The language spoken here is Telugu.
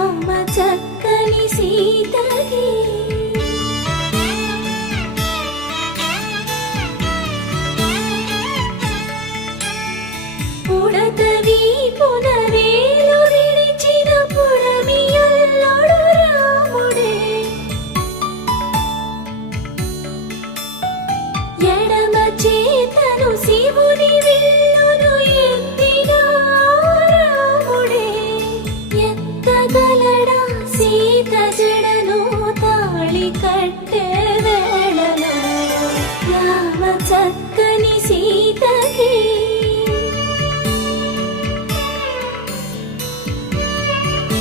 అమ్మ చక్కని సీతకి పుడతవి పునవేలు విడిచిన పుడమియల్లుడు రాముడే ఎడమ చేతను శివుని విల్లును ఎత్తిన రాముడే ఎత్తగలడా